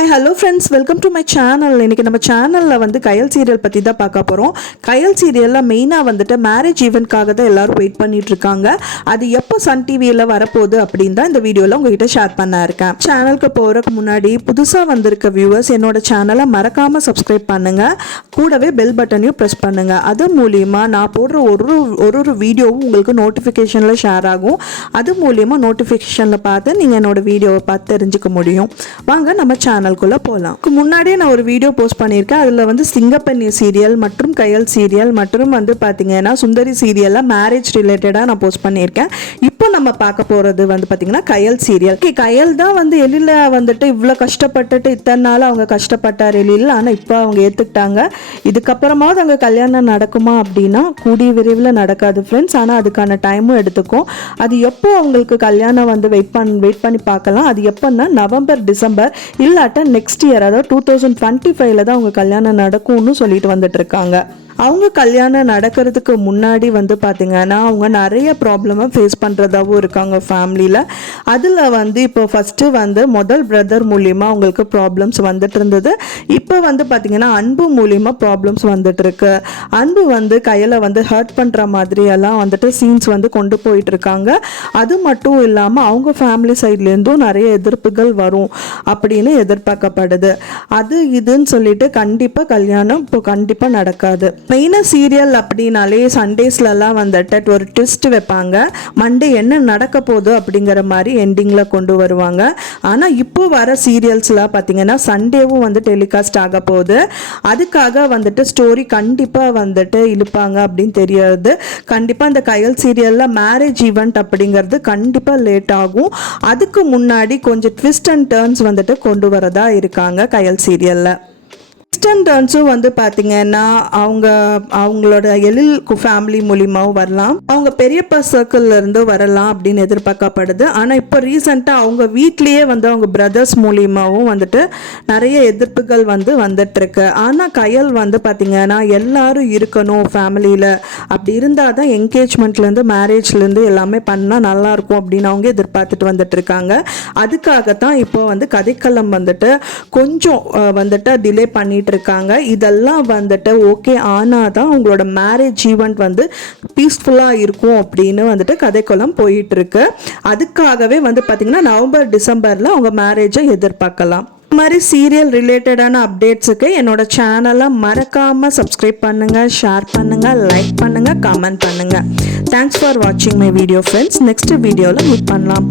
Hi hello friends, welcome to my channel. இன்றைக்கி நம்ம சேனலில் வந்து கயல் சீரியல் பற்றி தான் பார்க்க போகிறோம். கயல் சீரியலில் மெயினாக வந்துட்டு மேரேஜ் ஈவெண்ட்காக தான் எல்லோரும் வெயிட் பண்ணிட்டு இருக்காங்க. அது எப்போ சன் டிவியில் வரப்போகுது அப்படின்னு தான் இந்த வீடியோவில் உங்ககிட்ட ஷேர் பண்ண இருக்கேன். சேனலுக்கு போகிறதுக்கு முன்னாடி புதுசாக வந்திருக்க வியூவர்ஸ் என்னோட சேனலை மறக்காமல் சப்ஸ்கிரைப் பண்ணுங்கள், கூடவே பெல் பட்டனையும் ப்ரெஸ் பண்ணுங்கள். அது மூலிமா நான் போடுற ஒரு வீடியோவும் உங்களுக்கு நோட்டிஃபிகேஷனில் ஷேர் ஆகும். அது மூலிமா நோட்டிஃபிகேஷனில் பார்த்து நீங்கள் என்னோடய வீடியோவை பார்த்து தெரிஞ்சுக்க முடியும். வாங்க நம்ம சேனலுக்குள்ள போகலாம். முன்னாடியே நான் ஒரு வீடியோ போஸ்ட் பண்ணியிருக்கேன். அதில் வந்து சிங்கப்பெண்ணி சீரியல் மற்றும் கயல் சீரியல் மற்றும் வந்து பார்த்தீங்கன்னா சுந்தரி சீரியலில் மேரேஜ் ரிலேட்டடாக நான் போஸ்ட் பண்ணியிருக்கேன். இப்போ நம்ம பார்க்க போகிறது வந்து பார்த்தீங்கன்னா கயல் சீரியல். கயல் தான் வந்து எழில வந்துட்டு இவ்வளோ கஷ்டப்பட்டுட்டு இத்தனை நாள் அவங்க கஷ்டப்பட்டார் எழில். ஆனால் இப்போ அவங்க ஏற்றுக்கிட்டாங்க. இதுக்கப்புறமாவது அவங்க கல்யாணம் நடக்குமா அப்படின்னா கூடிய விரைவில் நடக்காது ஃப்ரெண்ட்ஸ். ஆனால் அதுக்கான டைமும் எடுத்துக்கும். அது எப்போ அவங்களுக்கு கல்யாணம் வந்து வெயிட் பண்ணி பார்க்கலாம். அது எப்போன்னா நவம்பர் டிசம்பர் இல்லாட்ட நெக்ஸ்ட் இயர், அதாவது 2025 தான் அவங்க கல்யாணம் நடக்கும்னு சொல்லிட்டு வந்துட்டு இருக்காங்க. அவங்க கல்யாணம் நடக்கிறதுக்கு முன்னாடி வந்து பார்த்திங்கன்னா அவங்க நிறைய ப்ராப்ளமை ஃபேஸ் பண்ணுறதாகவும் இருக்காங்க ஃபேமிலியில். அதில் வந்து இப்போ ஃபஸ்ட்டு வந்து முதல் பிரதர் மூலிமா அவங்களுக்கு ப்ராப்ளம்ஸ் வந்துட்டு இருந்தது. இப்போ வந்து பார்த்திங்கன்னா அன்பு மூலிமா ப்ராப்ளம்ஸ் வந்துட்டு இருக்கு. அன்பு வந்து கையில் வந்து ஹர்ட் பண்ணுற மாதிரியெல்லாம் வந்துட்டு சீன்ஸ் வந்து கொண்டு போயிட்டு இருக்காங்க. அது மட்டும் இல்லாமல் அவங்க ஃபேமிலி சைட்லேருந்தும் நிறைய எதிர்ப்புகள் வரும் அப்படின்னு எதிர்பார்க்கப்படுது. அது இதுன்னு சொல்லிட்டு கண்டிப்பாக கல்யாணம் இப்போ கண்டிப்பாக நடக்காது. மெயினாக சீரியல் அப்படின்னாலே சண்டேஸ்லலாம் வந்துட்டு ஒரு ட்விஸ்ட் வைப்பாங்க. மண்டே என்ன நடக்க போகுது அப்படிங்கிற மாதிரி எண்டிங்கில் கொண்டு வருவாங்க. ஆனால் இப்போ வர சீரியல்ஸில் பார்த்தீங்கன்னா சண்டேவும் வந்து டெலிகாஸ்ட் ஆக போகுது. அதுக்காக வந்துட்டு ஸ்டோரி கண்டிப்பாக வந்துட்டு இழுப்பாங்க அப்படின்னு தெரியாது. கண்டிப்பாக இந்த கயல் சீரியலில் மேரேஜ் ஈவெண்ட் அப்படிங்கிறது கண்டிப்பாக லேட் ஆகும். அதுக்கு முன்னாடி கொஞ்சம் ட்விஸ்ட் அண்ட் டர்ன்ஸ் வந்துட்டு கொண்டு வரதா இருக்காங்க கயல் சீரியலில். ட்விஸ்ட் டர்ன்ஸும் வந்து பார்த்தீங்கன்னா அவங்களோட எழில் ஃபேமிலி மூலியமாகவும் வரலாம், அவங்க பெரியப்பா சர்க்கிள்ல இருந்து வரலாம் அப்படின்னு எதிர்பார்க்கப்படுது. ஆனால் இப்போ ரீசெண்டாக அவங்க வீட்லேயே வந்து அவங்க பிரதர்ஸ் மூலியமாகவும் வந்துட்டு நிறைய எதிர்ப்புகள் வந்து வந்துட்டு இருக்கு. ஆனால் கயல் வந்து பார்த்தீங்கன்னா எல்லாரும் இருக்கணும் ஃபேமிலியில், அப்படி இருந்தால் தான் என்கேஜ்மெண்ட்லேருந்து மேரேஜ்லேருந்து எல்லாமே பண்ணால் நல்லாயிருக்கும் அப்படின்னு அவங்க எதிர்பார்த்துட்டு வந்துட்டு இருக்காங்க. அதுக்காகத்தான் இப்போ வந்து கதைக்களம் வந்துட்டு கொஞ்சம் வந்துட்டு டிலே பண்ணிட்டு இருக்காங்க. இதெல்லாம் வந்துட்டு ஓகே ஆனாதான் உங்களோட மேரேஜ் ஈவெண்ட் வந்து பீஸ்ஃபுல்லாக இருக்கும் அப்படின்னு வந்துட்டு கதைக்குளம் போயிட்டு இருக்கு. அதுக்காகவே வந்து பார்த்தீங்கன்னா நவம்பர் டிசம்பரில் அவங்க மேரேஜை எதிர்பார்க்கலாம். இந்த மாதிரி சீரியல் ரிலேட்டடான அப்டேட்ஸுக்கு என்னோட சேனலை மறக்காமல் சப்ஸ்கிரைப் பண்ணுங்கள், ஷேர் பண்ணுங்கள், லைக் பண்ணுங்கள், கமெண்ட் பண்ணுங்கள். தேங்க்ஸ் ஃபார் வாட்சிங் மை வீடியோ ஃப்ரெண்ட்ஸ். நெக்ஸ்ட் வீடியோவில் மீட் பண்ணலாம்.